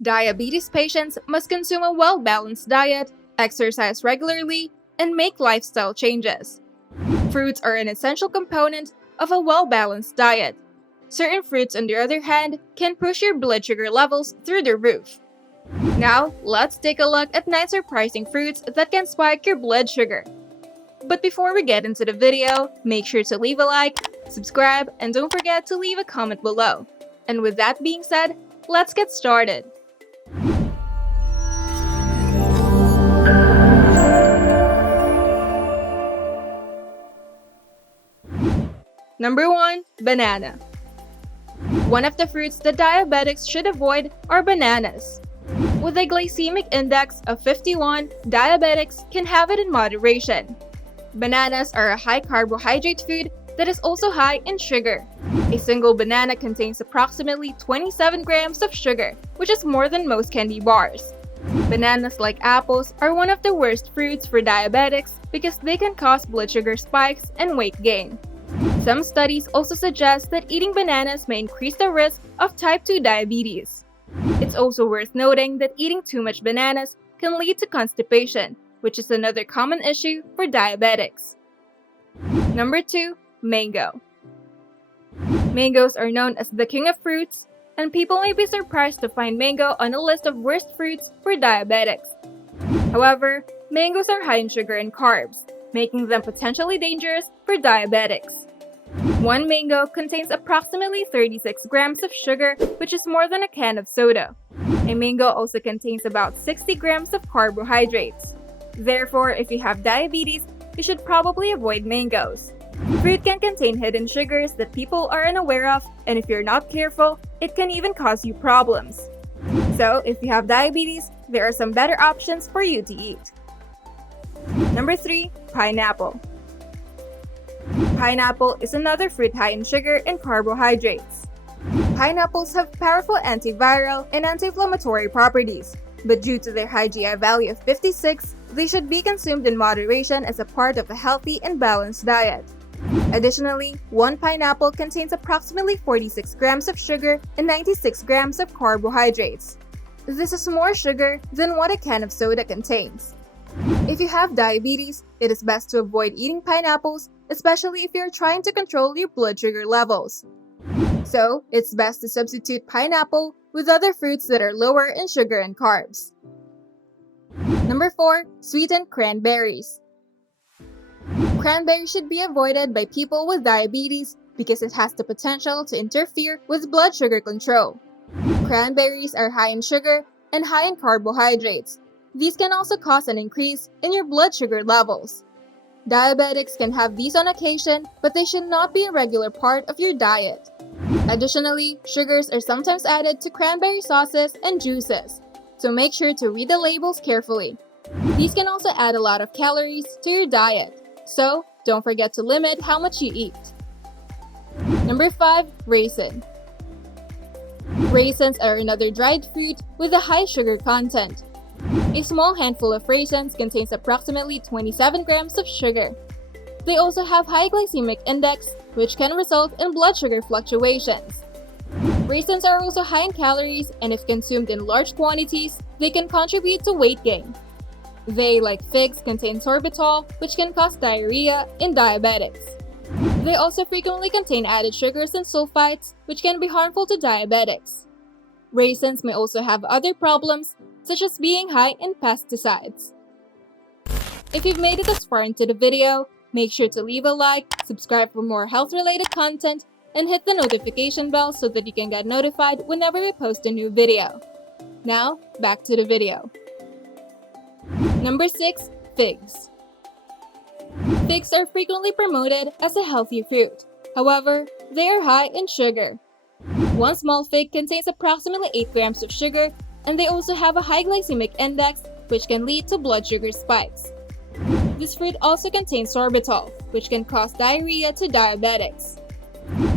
Diabetes patients must consume a well-balanced diet, exercise regularly, and make lifestyle changes. Fruits are an essential component of a well-balanced diet. Certain fruits, on the other hand, can push your blood sugar levels through the roof. Now, let's take a look at 9 surprising fruits that can spike your blood sugar. But before we get into the video, make sure to leave a like, subscribe, and don't forget to leave a comment below. And with that being said, let's get started. Number 1. Banana. One of the fruits that diabetics should avoid are bananas. With a glycemic index of 51, diabetics can have it in moderation. Bananas are a high carbohydrate food that is also high in sugar. A single banana contains approximately 27 grams of sugar, which is more than most candy bars. Bananas, like apples, are one of the worst fruits for diabetics because they can cause blood sugar spikes and weight gain. Some studies also suggest that eating bananas may increase the risk of type 2 diabetes. It's also worth noting that eating too much bananas can lead to constipation, which is another common issue for diabetics. Number 2. Mango. Mangoes are known as the king of fruits, and people may be surprised to find mango on a list of worst fruits for diabetics. However, mangoes are high in sugar and carbs, making them potentially dangerous for diabetics. One mango contains approximately 36 grams of sugar, which is more than a can of soda. A mango also contains about 60 grams of carbohydrates. Therefore, if you have diabetes, you should probably avoid mangoes. Fruit can contain hidden sugars that people are unaware of, and if you're not careful, it can even cause you problems. So, if you have diabetes, there are some better options for you to eat. Number 3. Pineapple. Pineapple is another fruit high in sugar and carbohydrates. Pineapples have powerful antiviral and anti-inflammatory properties, but due to their high GI value of 56, they should be consumed in moderation as a part of a healthy and balanced diet. Additionally, one pineapple contains approximately 46 grams of sugar and 96 grams of carbohydrates. This is more sugar than what a can of soda contains. If you have diabetes, it is best to avoid eating pineapples, especially if you're trying to control your blood sugar levels. So, it's best to substitute pineapple with other fruits that are lower in sugar and carbs. Number 4. Sweetened cranberries. Cranberries should be avoided by people with diabetes because it has the potential to interfere with blood sugar control. Cranberries are high in sugar and high in carbohydrates. These can also cause an increase in your blood sugar levels. Diabetics can have these on occasion, but they should not be a regular part of your diet. Additionally, sugars are sometimes added to cranberry sauces and juices, so make sure to read the labels carefully. These can also add a lot of calories to your diet, so don't forget to limit how much you eat. Number 5. Raisin. Raisins are another dried fruit with a high sugar content. A small handful of raisins contains approximately 27 grams of sugar. They also have high glycemic index, which can result in blood sugar fluctuations. Raisins are also high in calories, and if consumed in large quantities, they can contribute to weight gain. They, like figs, contain sorbitol, which can cause diarrhea in diabetics. They also frequently contain added sugars and sulfites, which can be harmful to diabetics. Raisins may also have other problems, such as being high in pesticides. If you've made it this far into the video, make sure to leave a like, subscribe for more health-related content, and hit the notification bell so that you can get notified whenever we post a new video. Now, back to the video. Number 6. Figs. Figs are frequently promoted as a healthy fruit. However, they are high in sugar. One small fig contains approximately 8 grams of sugar, and they also have a high glycemic index, which can lead to blood sugar spikes. This fruit also contains sorbitol, which can cause diarrhea to diabetics.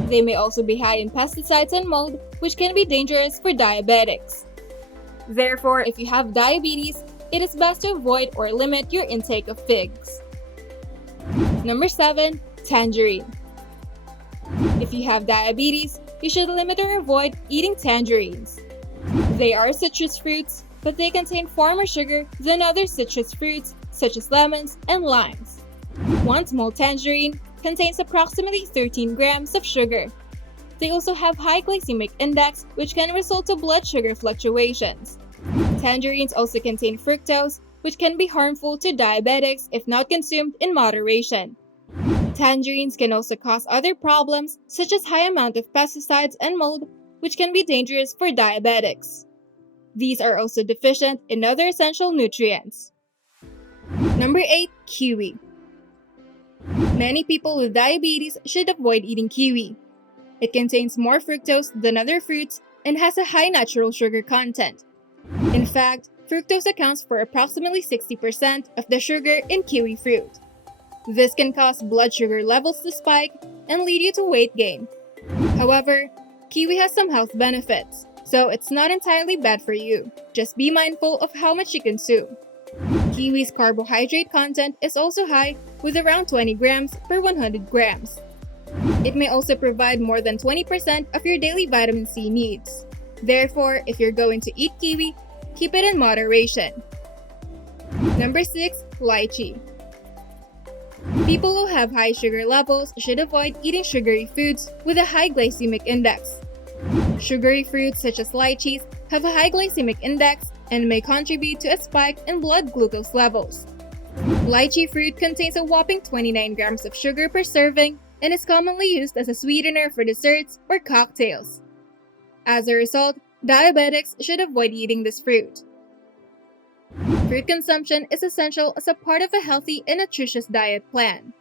They may also be high in pesticides and mold, which can be dangerous for diabetics. Therefore, if you have diabetes, it is best to avoid or limit your intake of figs. Number 7. Tangerine. If you have diabetes, you should limit or avoid eating tangerines. They are citrus fruits, but they contain far more sugar than other citrus fruits such as lemons and limes. One small tangerine contains approximately 13 grams of sugar. They also have high glycemic index, which can result to blood sugar fluctuations. Tangerines also contain fructose, which can be harmful to diabetics if not consumed in moderation. Tangerines can also cause other problems such as high amount of pesticides and mold, which can be dangerous for diabetics. These are also deficient in other essential nutrients. Number 8. Kiwi. Many people with diabetes should avoid eating kiwi. It contains more fructose than other fruits and has a high natural sugar content. In fact, fructose accounts for approximately 60% of the sugar in kiwi fruit. This can cause blood sugar levels to spike and lead you to weight gain. However, kiwi has some health benefits, so it's not entirely bad for you. Just be mindful of how much you consume. Kiwi's carbohydrate content is also high, with around 20 grams per 100 grams. It may also provide more than 20% of your daily vitamin C needs. Therefore, if you're going to eat kiwi, keep it in moderation. Number 6. Lychee. People who have high sugar levels should avoid eating sugary foods with a high glycemic index. Sugary fruits such as lychees have a high glycemic index and may contribute to a spike in blood glucose levels. Lychee fruit contains a whopping 29 grams of sugar per serving and is commonly used as a sweetener for desserts or cocktails. As a result, diabetics should avoid eating this fruit. Fruit consumption is essential as a part of a healthy and nutritious diet plan.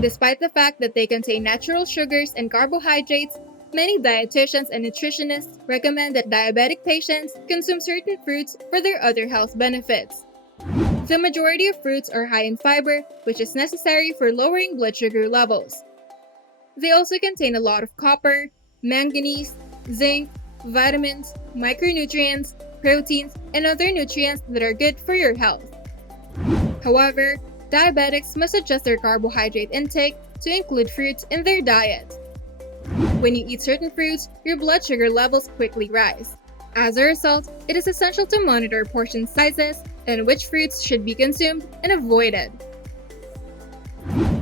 Despite the fact that they contain natural sugars and carbohydrates, many dietitians and nutritionists recommend that diabetic patients consume certain fruits for their other health benefits. The majority of fruits are high in fiber, which is necessary for lowering blood sugar levels. They also contain a lot of copper, manganese, zinc, vitamins, micronutrients, proteins, and other nutrients that are good for your health. However, diabetics must adjust their carbohydrate intake to include fruits in their diet. When you eat certain fruits, your blood sugar levels quickly rise. As a result, it is essential to monitor portion sizes and which fruits should be consumed and avoided.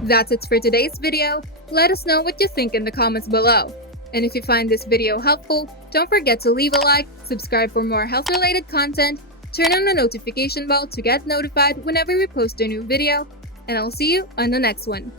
That's it for today's video. Let us know what you think in the comments below. And if you find this video helpful, don't forget to leave a like, subscribe for more health-related content, turn on the notification bell to get notified whenever we post a new video, and I'll see you on the next one.